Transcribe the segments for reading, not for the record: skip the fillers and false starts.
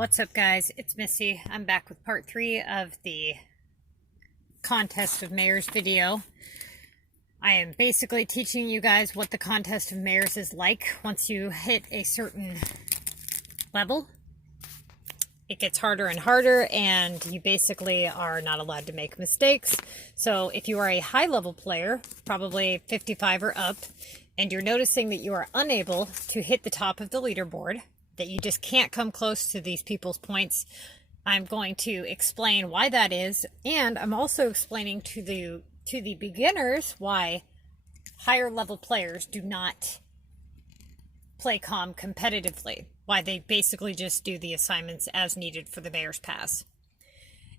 What's up, guys? It's Missy. I'm back with part 3 of the Contest of Mayors video. I am basically teaching you guys what the Contest of Mayors is like once you hit a certain level. It gets harder and harder, and you basically are not allowed to make mistakes. So if you are a high-level player, probably 55 or up, and you're noticing that you are unable to hit the top of the leaderboard, that you just can't come close to these people's points, I'm going to explain why that is, and I'm also explaining to the beginners why higher level players do not play CoM competitively, why they basically just do the assignments as needed for the Mayor's Pass.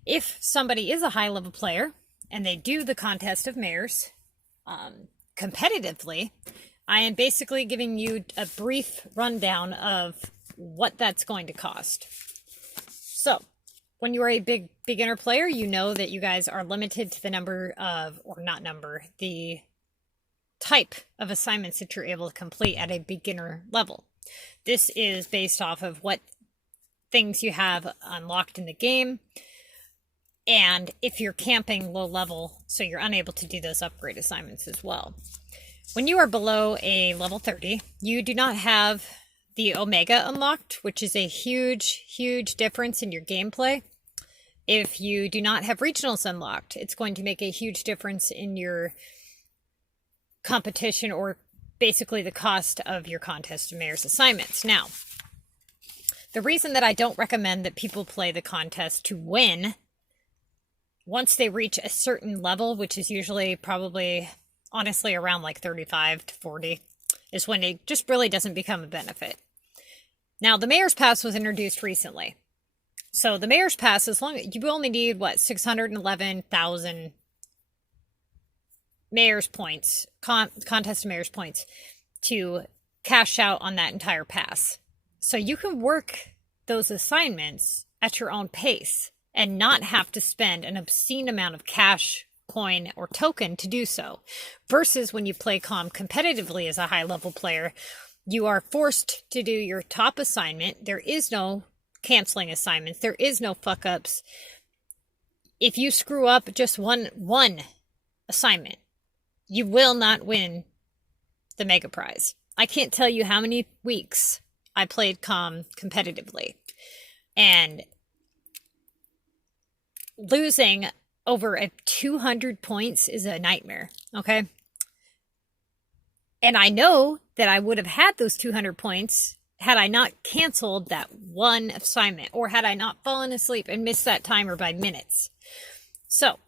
If somebody is a high level player and they do the Contest of Mayors competitively, I am basically giving you a brief rundown of what that's going to cost. So, when you are a big beginner player, you know that you guys are limited to the number of, or not number, the type of assignments that you're able to complete at a beginner level. This is based off of what things you have unlocked in the game, and if you're camping low level, so you're unable to do those upgrade assignments as well. When you are below a level 30, you do not have the Omega unlocked, which is a huge difference in your gameplay. If you do not have regionals unlocked, it's going to make a huge difference in your competition, or basically the cost of your Contest of Mayors assignments. Now, the reason that I don't recommend that people play the contest to win once they reach a certain level, which is usually probably honestly around like 35 to 40, is when it just really doesn't become a benefit. Now, the Mayor's Pass was introduced recently. So the Mayor's Pass, as long as you only need, what, 611,000 Mayor's points, Contest of Mayor's points, to cash out on that entire pass. So you can work those assignments at your own pace and not have to spend an obscene amount of cash, coin, or token to do so. Versus when you play CoM competitively as a high-level player, you are forced to do your top assignment. There is no canceling assignments. There is no fuck-ups. If you screw up just one assignment, you will not win the mega prize. I can't tell you how many weeks I played CoM competitively, and losing over 200 points is a nightmare, okay? And I know that I would have had those 200 points had I not canceled that one assignment, or had I not fallen asleep and missed that timer by minutes. So,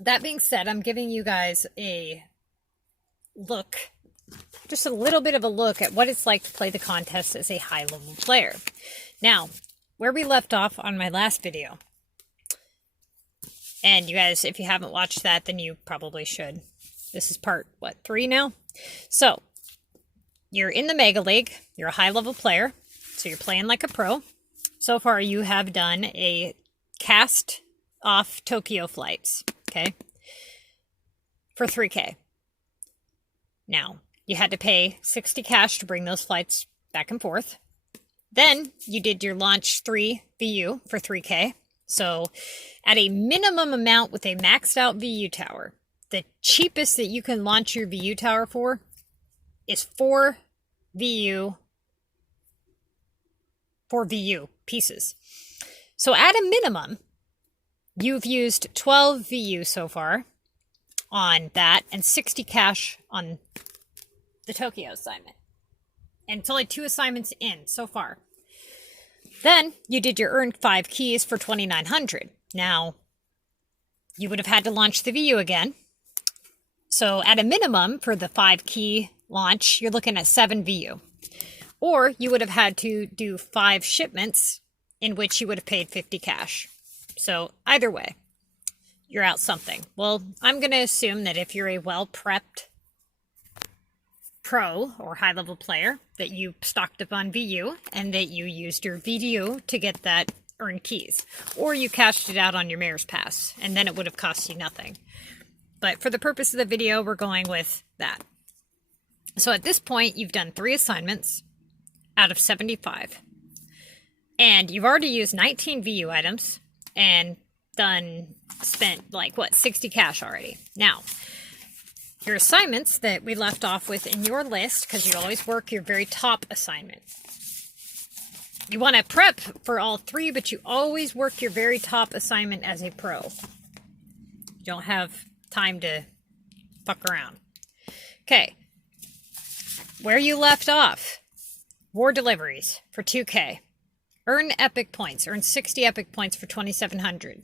that being said, I'm giving you guys a look, just a little bit of a look at what it's like to play the contest as a high-level player. Now, where we left off on my last video, and you guys, if you haven't watched that, then you probably should. This is part, 3 now? So, you're in the Mega League, you're a high-level player, so you're playing like a pro. So far, you have done a cast-off Tokyo flights, okay, for 3K. Now, you had to pay 60 cash to bring those flights back and forth. Then, you did your Launch 3 VU for 3K. So, at a minimum amount with a maxed out VU tower, the cheapest that you can launch your VU tower for is 4 VU pieces. So at a minimum, you've used 12 VU so far on that, and 60 cash on the Tokyo assignment. And it's only 2 assignments in so far. Then you did your earned 5 keys for 2,900. Now, you would have had to launch the VU again. So at a minimum for the 5 key launch, you're looking at 7 VU. Or you would have had to do 5 shipments, in which you would have paid 50 cash. So either way, you're out something. Well, I'm going to assume that if you're a well-prepped pro or high-level player, that you stocked up on VU and that you used your VU to get that earned keys. Or you cashed it out on your Mayor's Pass, and then it would have cost you nothing. But for the purpose of the video, we're going with that. So at this point, you've done 3 assignments out of 75. And you've already used 19 VU items and spent like what, 60 cash already. Now, your assignments that we left off with in your list, because you always work your very top assignment. You want to prep for all 3, but you always work your very top assignment as a pro. You don't have time to fuck around. Okay. Where you left off. War deliveries for 2K. Earn epic points. Earn 60 epic points for 2,700.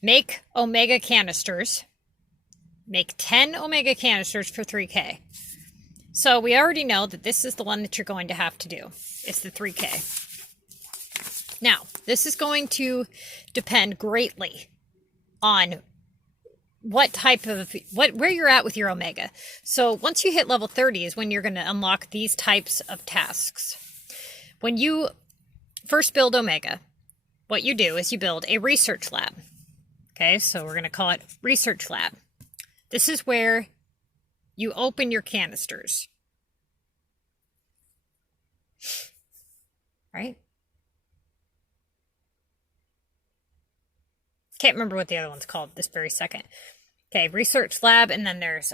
Make Omega canisters. Make 10 Omega canisters for 3K. So we already know that this is the one that you're going to have to do. It's the 3K. Now, this is going to depend greatly on where you're at with your Omega. So once you hit level 30 is when you're going to unlock these types of tasks. When you first build Omega, what you do is you build a research lab. Okay, so we're going to call it research lab. This is where you open your canisters. Right? Can't remember what the other one's called this very second. Okay, research lab, and then there's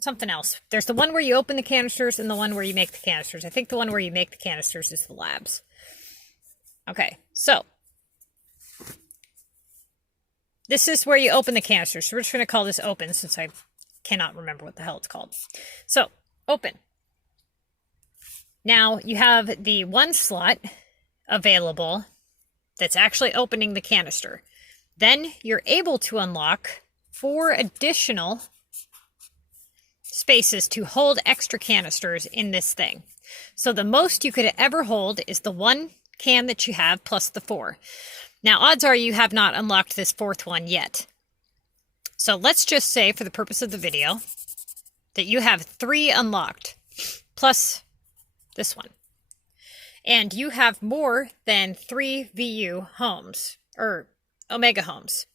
something else. There's the one where you open the canisters and the one where you make the canisters. I think the one where you make the canisters is the labs. Okay, so this is where you open the canisters. So we're just going to call this open since I cannot remember what the hell it's called. So, open. Now, you have the 1 slot available that's actually opening the canister. Then you're able to unlock 4 additional spaces to hold extra canisters in this thing. So the most you could ever hold is the 1 can that you have plus the 4. Now, odds are you have not unlocked this 4th one yet. So let's just say, for the purpose of the video, that you have 3 unlocked, plus this one. And you have more than 3 VU homes, or Omega homes.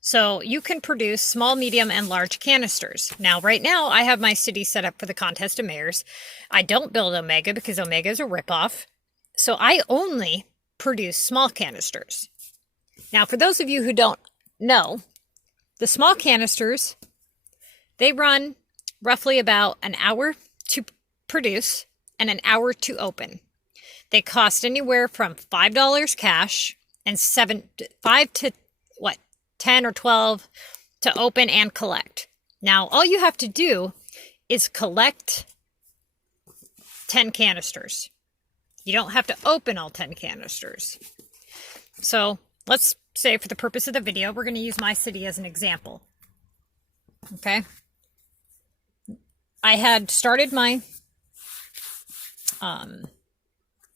So you can produce small, medium, and large canisters. Now, right now, I have my city set up for the Contest of Mayors. I don't build Omega because Omega is a ripoff. So I only produce small canisters. Now, for those of you who don't know, the small canisters, they run roughly about an hour to produce and an hour to open. They cost anywhere from $5 cash and 5 to 10 or 12 to open and collect. Now, all you have to do is collect 10 canisters. You don't have to open all 10 canisters. So let's say, for the purpose of the video, we're going to use my city as an example. Okay. I had started my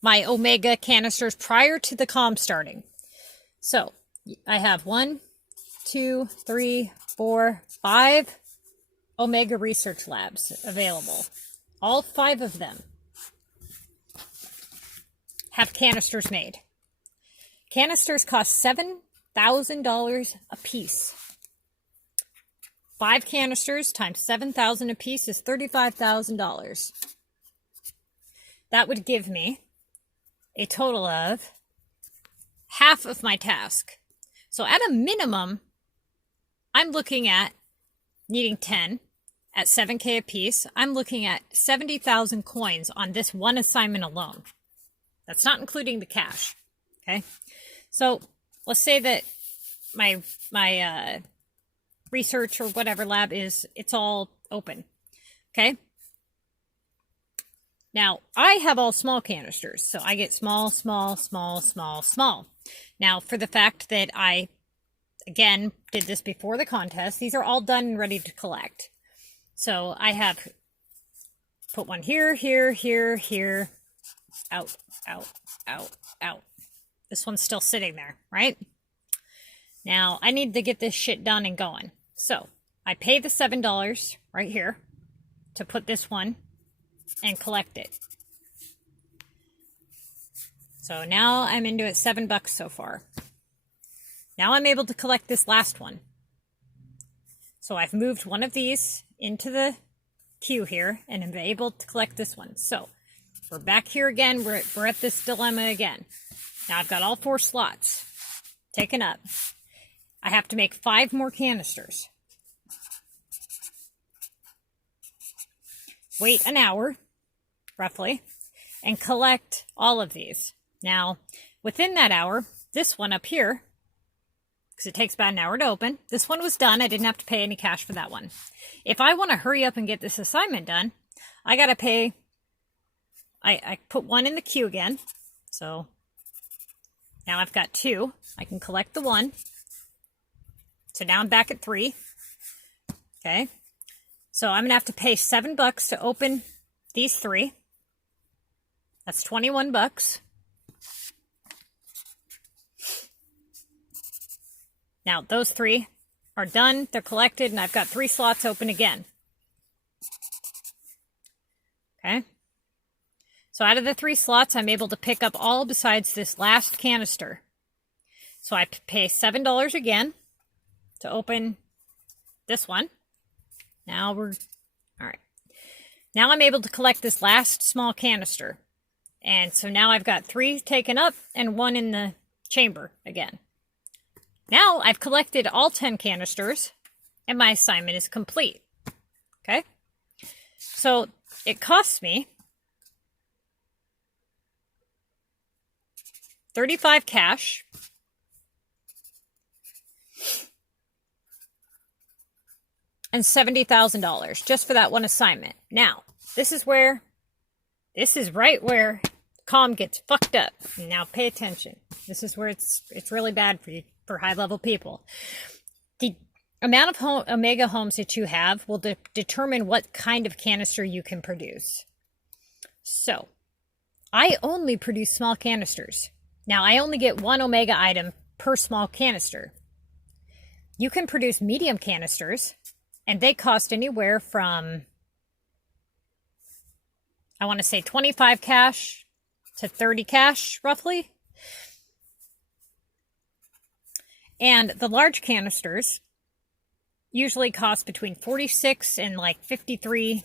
my Omega canisters prior to the CoM starting. So I have 1, 2, 3, 4, 5 Omega research labs available. All 5 of them have canisters made. Canisters cost $7,000 a piece. 5 canisters times $7,000 a piece is $35,000. That would give me a total of half of my task. So at a minimum, I'm looking at needing 10 at 7K a piece. I'm looking at 70,000 coins on this one assignment alone. That's not including the cash. Okay. So let's say that my research or whatever lab it's all open. Okay. Now I have all small canisters, so I get small, small, small, small, small. Now, for the fact that I, again, did this before the contest, these are all done and ready to collect. So I have put one here, here, here, here, out, out, out, out. This one's still sitting there, right? Now, I need to get this shit done and going. So I pay the $7 right here to put this one and collect it. So now I'm into it $7 so far. Now I'm able to collect this last one. So I've moved one of these into the queue here and I'm able to collect this one. So we're back here again. We're at this dilemma again. Now I've got all 4 slots taken up. I have to make 5 more canisters. Wait an hour, roughly, and collect all of these. Now, within that hour, this one up here, because it takes about an hour to open, this one was done. I didn't have to pay any cash for that one. If I want to hurry up and get this assignment done, I got to pay. I put 1 in the queue again. So now I've got 2. I can collect the 1. So now I'm back at 3. Okay. So I'm going to have to pay $7 to open these 3. That's $21. Now those 3 are done. They're collected, and I've got 3 slots open again. Okay. So out of the 3 slots, I'm able to pick up all besides this last canister. So I pay $7 again to open this one. Now all right. Now I'm able to collect this last small canister. And so now I've got 3 taken up and 1 in the chamber again. Now I've collected all 10 canisters and my assignment is complete. Okay. So it costs me $35 cash and $70,000 just for that one assignment. Now, this is right where CoM gets fucked up. Now pay attention. This is where it's really bad for high-level people. The amount of Omega homes that you have will determine what kind of canister you can produce. So, I only produce small canisters. Now, I only get 1 Omega item per small canister. You can produce medium canisters, and they cost anywhere from, I want to say 25 cash to 30 cash, roughly. And the large canisters usually cost between $46 and like $53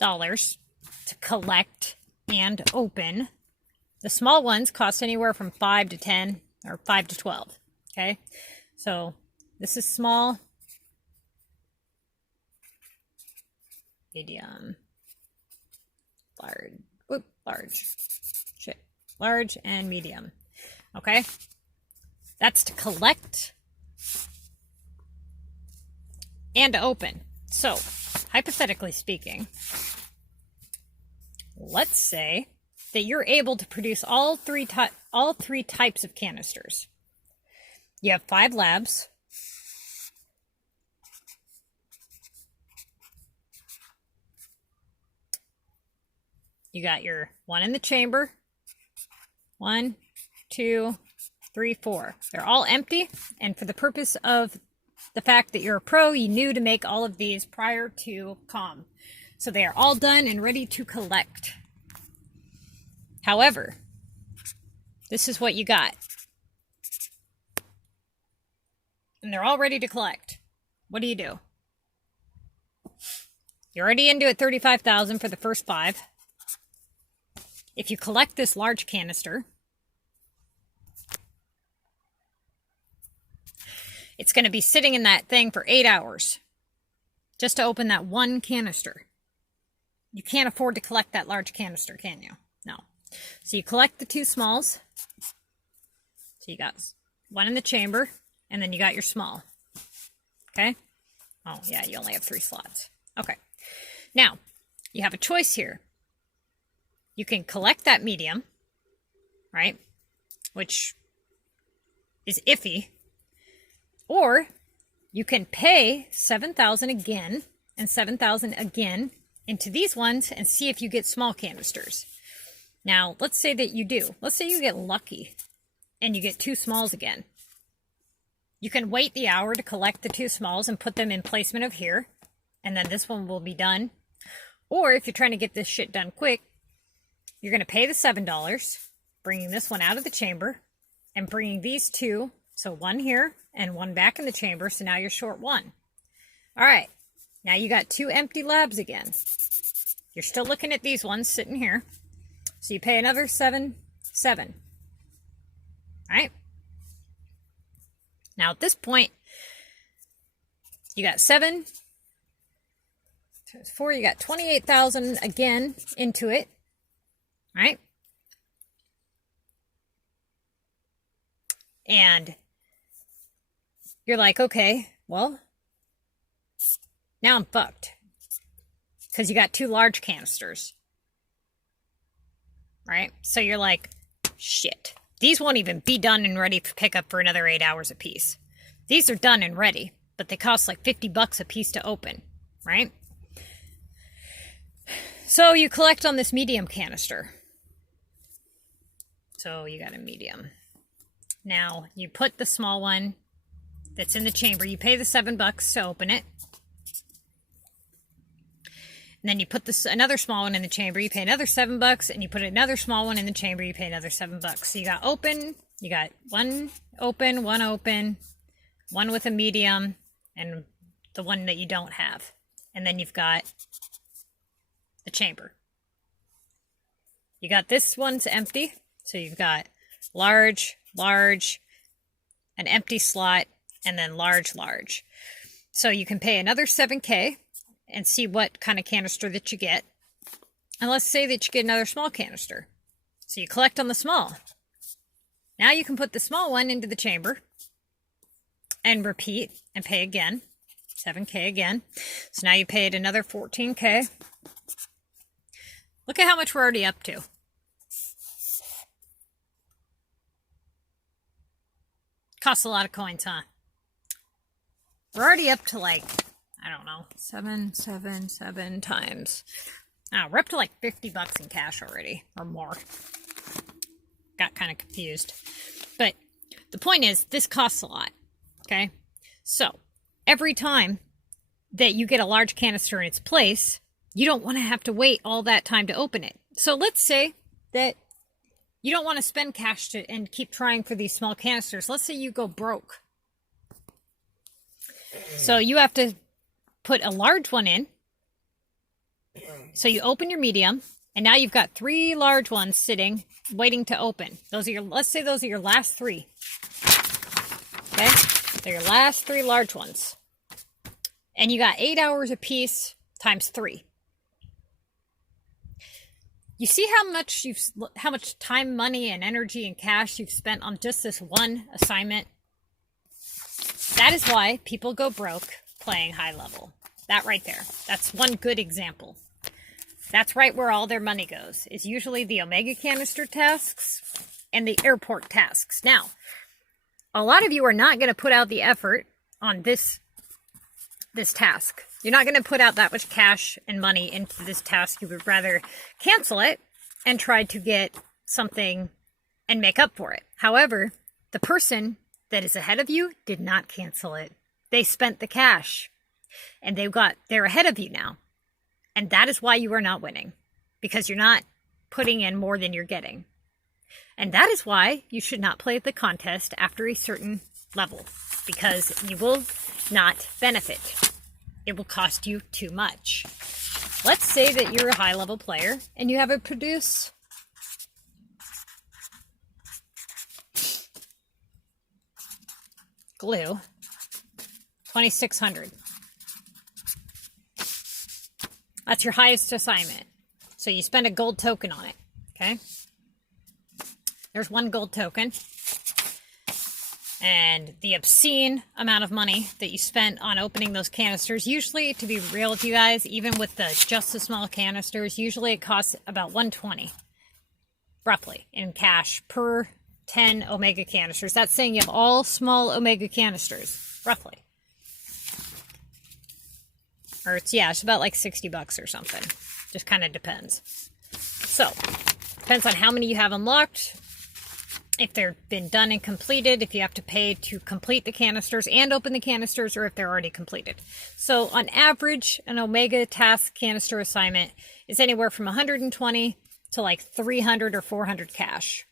to collect and open. The small ones cost anywhere from 5 to 10 or 5 to 12. Okay, so this is small, medium, large and medium. Okay, that's to collect and to open. So, hypothetically speaking, let's say that you're able to produce all three types of canisters. You have 5 labs. You got your 1 in the chamber. 1, 2, 3, 4. They're all empty, and for the purpose of the fact that you're a pro, you knew to make all of these prior to CoM. So they are all done and ready to collect. However, this is what you got. And they're all ready to collect. What do? You're already into it $35,000 for the first 5. If you collect this large canister, it's going to be sitting in that thing for 8 hours just to open that 1 canister. You can't afford to collect that large canister, can you? No. So you collect the 2 smalls. So you got 1 in the chamber, and then you got your small. Okay? Oh, yeah, you only have 3 slots. Okay. Now, you have a choice here. You can collect that medium, right? Which is iffy. Or you can pay $7,000 again and $7,000 again into these ones and see if you get small canisters. Now, let's say that you do. Let's say you get lucky and you get 2 smalls again. You can wait the hour to collect the 2 smalls and put them in placement of here, and then this one will be done. Or if you're trying to get this shit done quick, you're going to pay the $7, bringing this one out of the chamber, and bringing these 2, so 1 here and 1 back in the chamber, so now you're short 1. All right, now you got 2 empty labs again. You're still looking at these ones sitting here. So you pay another 7, 7. All right. Now at this point, you got 7 times 4. You got 28,000 again into it. All right. And you're like, okay, well, now I'm fucked. Because you got 2 large canisters. Right? So you're like, shit. These won't even be done and ready for pickup for another 8 hours a piece. These are done and ready, but they cost like $50 a piece to open. Right? So you collect on this medium canister. So you got a medium. Now you put the small one that's in the chamber. You pay the $7 to open it. And then you put this another small one in the chamber. You pay another $7, and you put another small one in the chamber. You pay another $7. So you got open. You got one open, one with a medium, and the one that you don't have. And then you've got the chamber. You got this one's empty. So you've got large, an empty slot, and then large. So you can pay another $7K and see what kind of canister that you get. And let's say that you get another small canister. So you collect on the small. Now you can put the small one into the chamber and repeat and pay again. 7K again. So now you paid another 14K. Look at how much we're already up to. Costs a lot of coins, huh? We're already up to like, I don't know, 7 times. Oh, we're up to like $50 in cash already, or more. Got kind of confused. But the point is, this costs a lot, okay? So, every time that you get a large canister in its place, you don't want to have to wait all that time to open it. So let's say that you don't want to spend cash and keep trying for these small canisters. Let's say you go broke. So you have to put a large one in. So you open your medium, and now you've got 3 large ones sitting, waiting to open. Those are your, let's say those are your last 3. Okay? They're your last 3 large ones. And you got 8 hours a piece times 3. You see how much time, money, and energy and cash you've spent on just this one assignment? That is why people go broke playing high level. That right there. That's one good example. That's right where all their money goes. It's usually the Omega canister tasks and the airport tasks. Now, a lot of you are not going to put out the effort on this task. You're not going to put out that much cash and money into this task. You would rather cancel it and try to get something and make up for it. However, the person that is ahead of you did not cancel it. They spent the cash and they're ahead of you now. And that is why you are not winning, because you're not putting in more than you're getting. And that is why you should not play the contest after a certain level, because you will not benefit. It will cost you too much. Let's say that you're a high level player and you have a produce glue 2600. That's your highest assignment. So you spend a gold token on it. Okay? There's 1 gold token. And the obscene amount of money that you spent on opening those canisters, usually, to be real with you guys, even with just the small canisters, usually it costs about $120, roughly, in cash per 10 Omega canisters. That's saying you have all small Omega canisters, roughly. Or it's about like $60 or something. Just kind of depends. So, depends on how many you have unlocked, if they've been done and completed, if you have to pay to complete the canisters and open the canisters, or if they're already completed. So on average, an Omega task canister assignment is anywhere from 120 to like 300 or 400 cash.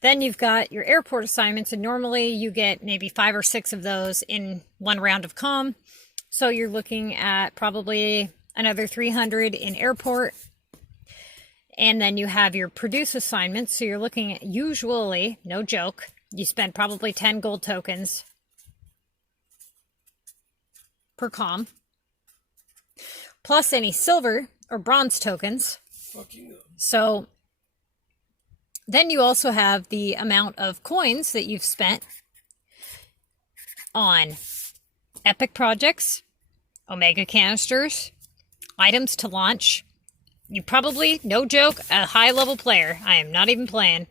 Then you've got your airport assignments, and normally you get maybe 5 or 6 of those in one round of CoM. So you're looking at probably another 300 in airport. And then you have your produce assignments. So you're looking at, usually, no joke, you spend probably 10 gold tokens per CoM, plus any silver or bronze tokens. So then you also have the amount of coins that you've spent on epic projects, omega canisters, items to launch. You probably, no joke, a high level player. I am not even playing.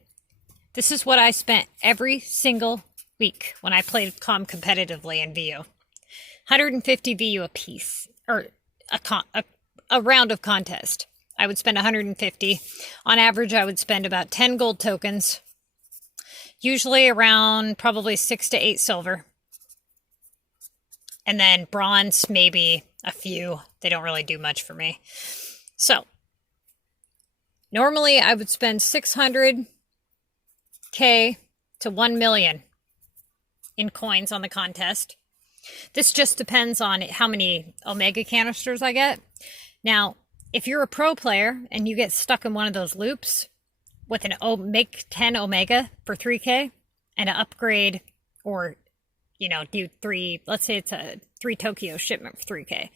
This is what I spent every single week when I played CoM competitively in VU. 150 VU a piece, or a round of contest. I would spend 150. On average, I would spend about 10 gold tokens, usually around probably 6 to 8 silver. And then bronze, maybe a few. They don't really do much for me. So, normally I would spend 600K to 1 million in coins on the contest. This just depends on how many omega canisters I get. Now, if you're a pro player and you get stuck in one of those loops with make 10 omega for 3K and an upgrade, or do 3, let's say it's a 3 Tokyo shipment for 3K,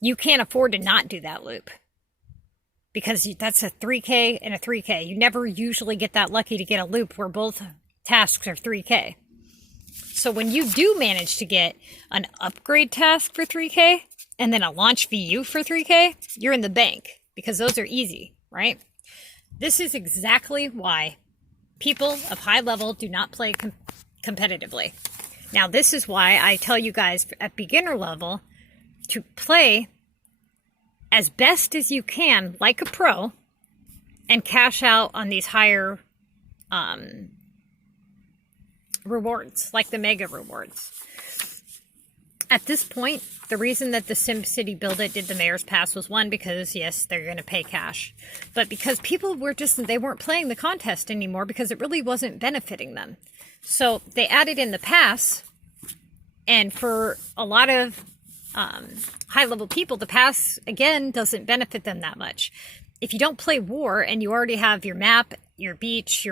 you can't afford to not do that loop, because that's a 3K and a 3K. You never usually get that lucky to get a loop where both tasks are 3K. So when you do manage to get an upgrade task for 3K and then a launch VU for 3K, you're in the bank, because those are easy, right? This is exactly why people of high level do not play competitively. Now, this is why I tell you guys at beginner level to play as best as you can like a pro and cash out on these higher rewards, like the mega rewards. At this point, the reason that the SimCity Build It did the Mayor's Pass was, one, because yes, they're going to pay cash, but because people were they weren't playing the contest anymore because it really wasn't benefiting them. So they added in the pass, and for a lot of high-level people, the pass, again, doesn't benefit them that much. If you don't play war and you already have your map, your beach, your